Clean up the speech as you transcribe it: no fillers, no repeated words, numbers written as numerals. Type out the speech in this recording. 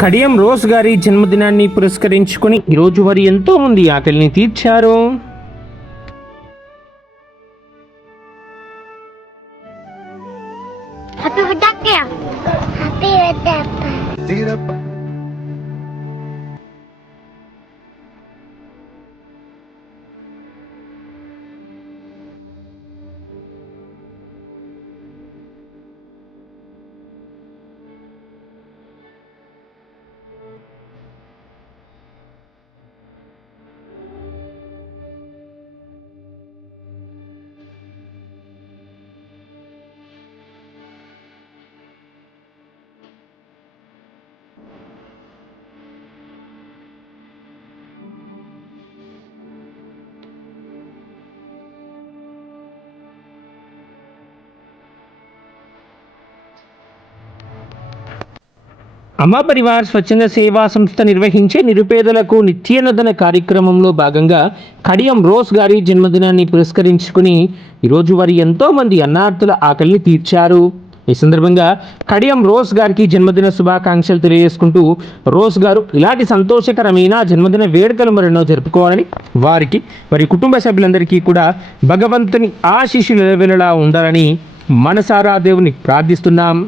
Kadiyam rose గారి జన్మదినాన్ని పురస్కరించుకుని ఈరోజు వారు ఎంతో మంది ఆకలిని తీర్చారు. అమ్మా పరివార్ స్వచ్ఛంద సేవా సంస్థ నిర్వహించే నిరుపేదలకు నిత్యాన్నదాన కార్యక్రమంలో భాగంగా కడియం రోజ్ గారి జన్మదినాన్ని పురస్కరించుకుని ఈరోజు వారు ఎంతో మంది అన్నార్థుల ఆకలిని తీర్చారు. ఈ సందర్భంగా కడియం రోజ్ గారికి జన్మదిన శుభాకాంక్షలు తెలియజేసుకుంటూ రోజ్ గారు ఇలాంటి సంతోషకరమైన జన్మదిన వేడుకలు మరెన్నో జరుపుకోవాలని, వారికి వారి కుటుంబ సభ్యులందరికీ కూడా భగవంతుని ఆశీస్సులు నిలవేళలా ఉండాలని మనసారా దేవుని ప్రార్థిస్తున్నాం.